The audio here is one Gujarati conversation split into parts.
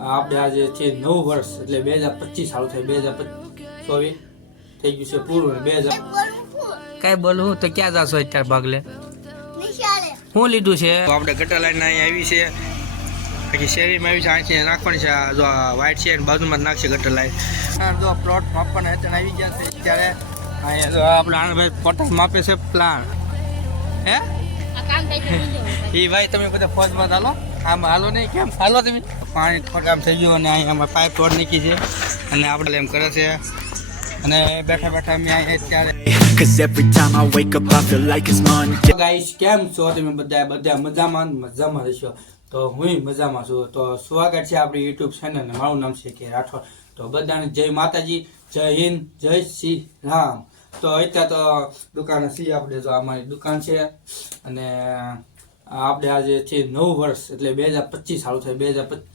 આપણે આજે છે નવ વર્ષ એટલે બે હજાર પચીસ સારું થાય બે હજાર ચોવીસ થઈ ગયું છે પૂરું બે હજાર કઈ બોલું તો ક્યાં જાશો અત્યારે ભાગ લે શું લીધું છે. તો આપણે ગટર લાઈન અહીં આવી છે. પછી શેરીમાં આવી છે અહીંથી નાખવાની છે આ જો વ્હાઈટ છે એની બાજુમાં જ નાખશે ગટર લાઈન. જો પ્લોટ માપવાના હેઠળ આવી ગયા છે ત્યારે અહીંયા આપણે આનંદભાઈ પટેલ માપે છે પ્લાન હે? એ ભાઈ તમે બધા ફોજમાં ચાલો. આમ હાલો નહીં કેમ? હાલો તમે. પાણી ખોટામ થઈ ગયું અને અહીંયા અમારે પાઇપ તોડ નીકળી છે. અને આપણે એમ કરે છે. અને બેઠા બેઠા અમે અહીંયા ત્યારે Cause every time I wake up, I feel like it's Monday. Guys કેમ છો તમે બધા? બધા મજામાં મજામાં રહેશો? તો હું મજામાં છું. તો સ્વાગત છે આપણી યુટ્યુબ ચેનલ મારું નામ છે કે રાઠોડ. તો બધાને જય માતાજી જય હિન્દ જય શ્રી રામ. તો અત્યારે તો દુકાને છીએ આપણે જો અમારી દુકાન છે અને આપણે આજે છે નવ વર્ષ એટલે બે હજાર પચીસ સારું થાય બે હજાર પચીસ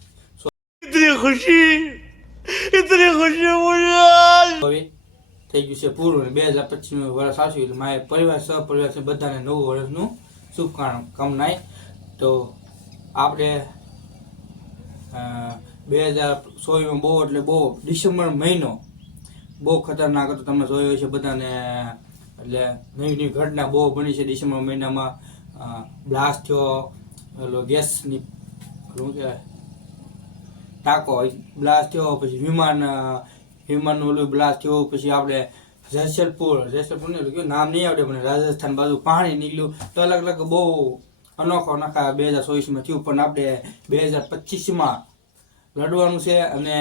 થઈ ગયું છે પૂરું બે હજાર પચીસનું વર્ષ આવશે એટલે મારે પરિવાર સહપરિવાર છે બધાને નવું વર્ષનું શુભકામનાય તો આપણે બે હજાર સોળમાં બહુ એટલે બહુ ડિસેમ્બર મહિનો બહુ ખતરનાક હતો. તમે જોયો છે બધાને. એટલે નવી નવી ઘટના બહુ બની છે ડિસેમ્બર મહિનામાં. બ્લાસ્ટ થયો. ઓલો ગેસની, શું કહેવાય? ટાંકો બ્લાસ્ટ થયો, પછી વિમાન વિમાનનું ઓલું બ્લાસ્ટ થયો, પછી આપણે જેસલપુર જેસલપુર ને કયું નામ નહીં આવડે મને, રાજસ્થાન બાજુ પાણી નીકળ્યું. તો અલગ અલગ બહુ અનોખો અનોખા બે હજાર ચોવીસમાં થયું. પણ આપણે બે હજાર પચીસમાં લડવાનું છે અને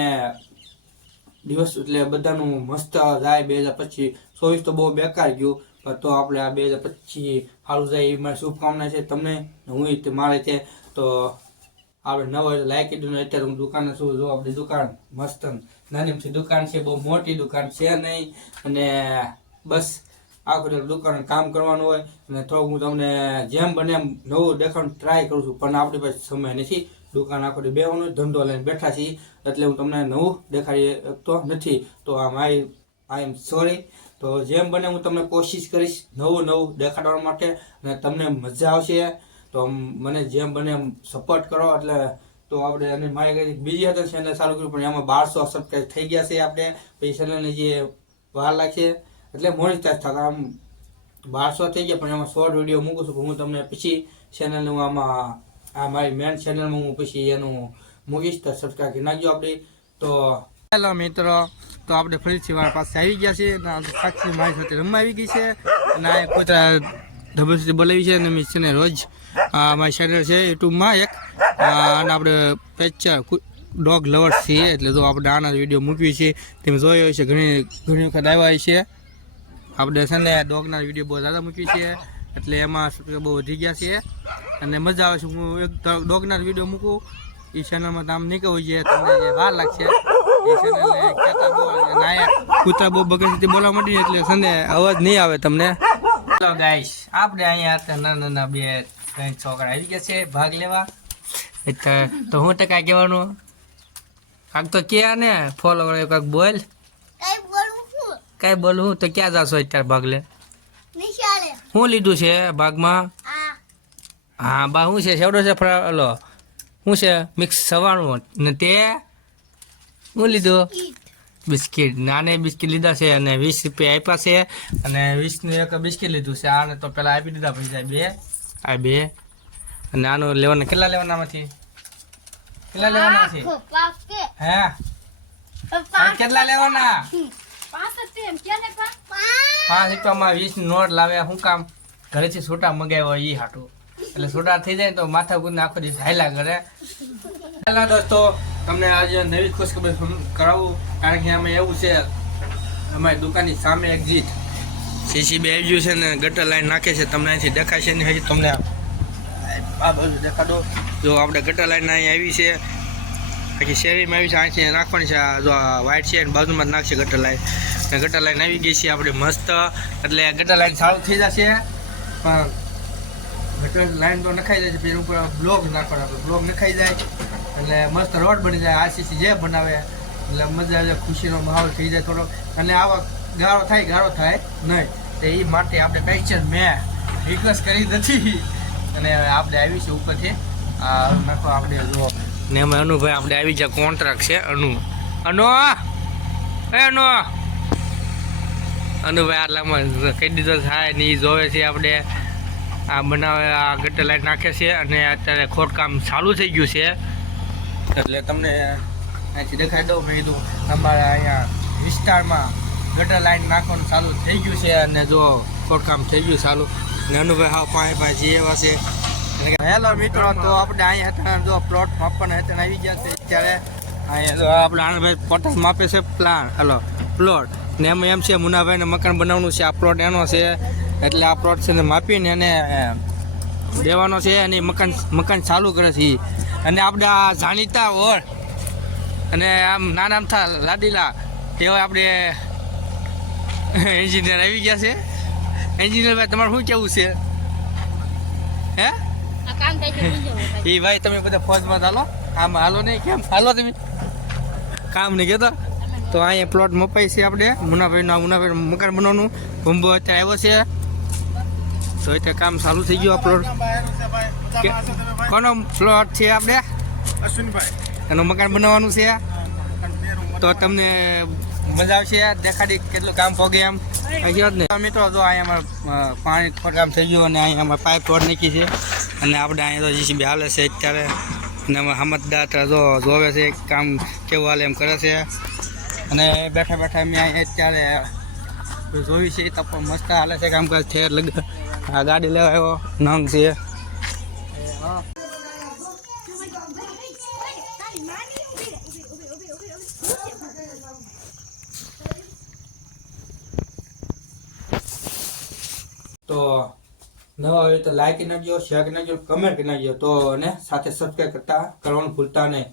દિવસ એટલે બધાનું મસ્ત જાય બે હજાર પચીસ. ચોવીસ તો બહુ બેકાર ગયું તો આપણે આ બે હજાર પચીસ સારું જાય એ મારી શુભકામના છે તમને. હું મારે છે, તો આપણે નવા લાયક કીધું ને અત્યારે હું દુકાને છું. જો આપણી દુકાન મસ્ત નાની દુકાન છે, બહુ મોટી દુકાન છે નહીં. અને બસ આખું દુકાન કામ કરવાનું હોય અને થોડુંક હું તમને જેમ બને એમ નવું દેખાણ ટ્રાય કરું છું. પણ આપણી પાસે સમય નથી. દુકાન આખો બેવાનો ધંધો લઈને બેઠા છીએ, એટલે હું તમને નવું દેખાડી શકતો નથી. તો આ મારી આઈ એમ સોરી તો જેમ બને હું તમને કોશિશ કરીશ નવું નવું દેખાડવા માટે અને તમને મજા આવશે. તો મને જેમ બને એમ સપોર્ટ કરો. એટલે તો આપણે અને મારી બીજી હતી ચેનલ ચાલુ કર્યું, પણ એમાં બારસો સબસ્ક્રાઈબ થઈ ગયા છે આપણે. પછી ચેનલની જે વાર લાગશે એટલે મોડી તાર થતા આમ બારસો થઈ ગયા, પણ એમાં શોર્ટ વીડિયો મૂકું છું હું તમને પછી ચેનલને હું આમાં, આ મારી મેન ચેનલમાં હું પછી એનું મૂકીશ, તો સબસ્ક્રાઈબ કરી નાખજો આપણી. તો હેલો મિત્રો, તો આપણે ફરીથી મારા પાસે આવી ગયા છે અને સાક્ષી મારી સાથે રમવા આવી ગઈ છે, અને આ કૂતરા સુધી બોલાવી છે, અને મેં છે ને રોજ મારી ચેનલ છે, યુટ્યુબમાં એક અને આપણે પેચર ડોગ લવર્સ છીએ, એટલે તો આપણે આના વીડિયો મૂકવી છે, તમે જોયો છે ઘણી ઘણી વખત આવ્યા છે આપણે છે ને ડોગના વીડિયો બહુ જ્યાદા મૂકી છે, એટલે એમાં બહુ વધી ગયા છે. અને મજા આવે છે, હું એક ડોગના વીડિયો મૂકું એ ચેનલમાં નામ નહીં કહું છે તમને જે વાર લાગશે. કૂતરા બહુ બગડથી બોલવા માંડી, એટલે સંડે અવાજ નહીં આવે તમને. હેલો ગાઈસ આપણે અહીંયા હતા, નાના નાના બે છોકરા આવી ગયા છે, ભાગ લેવા. તો હું ટકા કહેવાનું? કાંક તો કે ને ફોલો કરે કાંક બોલ. કઈ બોલું તો ક્યાં જાશો અત્યારે ભાગ લે શું લીધું છે ભાગમાં? હા. બા શું છે? સેવડો છે ફળો શું છે? મિક્સ સવાણું. ને તે? શું લીધું? બિસ્કિટ. નાને બિસ્કિટ લીધા છે અને વીસ રૂપિયા આપ્યા છે અને વીસનું એક બિસ્કિટ લીધું છે. આને તો પહેલાં આપી દીધા પૈસા. બે? આ બે. અને આનું લેવાના કેટલા લેવાના માંથી કેટલા લેવાના છે? હે? કેટલા લેવાના? પાંચ રૂપિયામાં વીસ નોટ લાવ્યા શું કામ? ઘરેથી સોટા મંગાવ્યા હોય એ હાટું. એટલે સોટા થઈ જાય તો માથા કૂદને આખો દિવસ હાયલા કરે. પહેલા દોસ્તો, તમને આજે નવી ખુશખબર કરાવું, કારણ કે અમે એવું છે, અમારી દુકાનની સામે એક્ઝિટ સીસીબી આવી ગયું છે ને ગટર લાઈન નાખે છે, તમને અહીંથી દેખાશે નહીં, હજી તમને આ બાજુ દેખાડો. જો આપણે ગટર લાઈન અહીં આવી છે, પછી શેરીમાં આવી છે, અહીંથી નાખવાની છે જો આ વ્હાઈટ છે બાજુમાં જ નાખશે ગટર લાઈન ને ગટર લાઈન આવી ગઈ છે, આપણે મસ્ત. એટલે ગટર લાઈન સારું થઈ જશે. પણ ગટર લાઈન તો નખાઈ જાય છે પછી ઉપર બ્લોક નાખવાનો આપણે બ્લોક નખાઈ જાય. એટલે મસ્ત રોડ બની જાય, આરસીસી જે બનાવે, એટલે મજા આવે, ખુશીનો માહોલ થઈ જાય થોડો અને આવા ગાળો થાય ગાળો થાય નહીં. તો એ માટે આપણે કંઈ છે મેં રિક્વેસ્ટ કરી નથી. અને આપણે આવી છે ઉપરથી નાખો આપણે ને એમાં અનુભાઈ, આપણે આવી જાય કોન્ટ્રાક્ટ છે, અનુ. અનો, એ અનો. અનુભાઈ આટલામાં કઈ દીધો થાય ને એ જોવે છે આપણે આ બનાવે, આ ગટર લાઈટ નાખે છે અને અત્યારે ખોદકામ ચાલુ થઈ ગયું છે. એટલે તમને અહીંથી દેખાડી દઉં, મેં કીધું અમારા અહીંયા વિસ્તારમાં ગટર લાઈન નાખવાનું ચાલુ થઈ ગયું છે અને જો ખોદકામ થઈ ગયું ચાલુ. ને અનુભાઈ પાંચ પાંચ જે એવા છે. હેલો મિત્રો, તો આપણે અહીંયા હતા, જો પ્લોટ માપવાના હતા આવી ગયા છે ત્યારે અહીંયા આપણે આણંદભાઈ પટેલ માપે છે પ્લાન હલો પ્લોટ ને એમાં એમ છે મુનાભાઈને મકાન બનાવવાનું છે આ પ્લોટ એનો છે એટલે આ પ્લોટ છે ને માપીને એને દેવાનો છે અને મકાન મકાન ચાલુ કરે છે અને આપણે આ જાણીતા ઓર અને આમ નાના થા લાડીલા એવા આપણે એન્જિનિયર આવી ગયા છે. એન્જિનિયર ભાઈ તમારે શું કેવું છે? હે? એ ભાઈ. તમે બધા ફોજમાં હાલો. આમ હાલો નહીં કેમ? હાલો તમે. કામ નહીં કહેતો તો અહીંયા પ્લોટ મપાઈ છે આપણે. મુનાભાઈના મુનાભાઈ મકાન બનાવવાનું ભૂંબો અત્યારે આવ્યો છે. તો અત્યારે કામ ચાલુ થઈ ગયું આ પ્લોટ કોનો પ્લોટ છે આપણે? એનું મકાન બનાવવાનું છે. તો તમને મજા આવશે. દેખાડી કેટલું કામ પોગે એમ. ગયો જ ને મિત્રો જો અહીંયા અમારે પાણી ખોટકામ થઈ ગયું અને અહીંયા અમારે પાઇપ રોડ નીકળી છે. અને આપણે અહીંયા તો જીસીબી હાલે છે અત્યારે. અને અમે સમજદાર તો જો જોવે છે કામ કેવું હાલે એમ કરે છે. અને બેઠા બેઠા મેં અત્યારે જોયું છે તો પણ મસ્ત હાલે છે, કામકાજ છે આ ગાડી લેવા આવ્યો નંગ છે. તો નવા હોય તો લાઈક નાખજો શેર નાખજો કમેન્ટ નાખજો, તો અને સાથે સબસ્ક્રાઈબ કરતા કરવાનું ભૂલતા નહીં.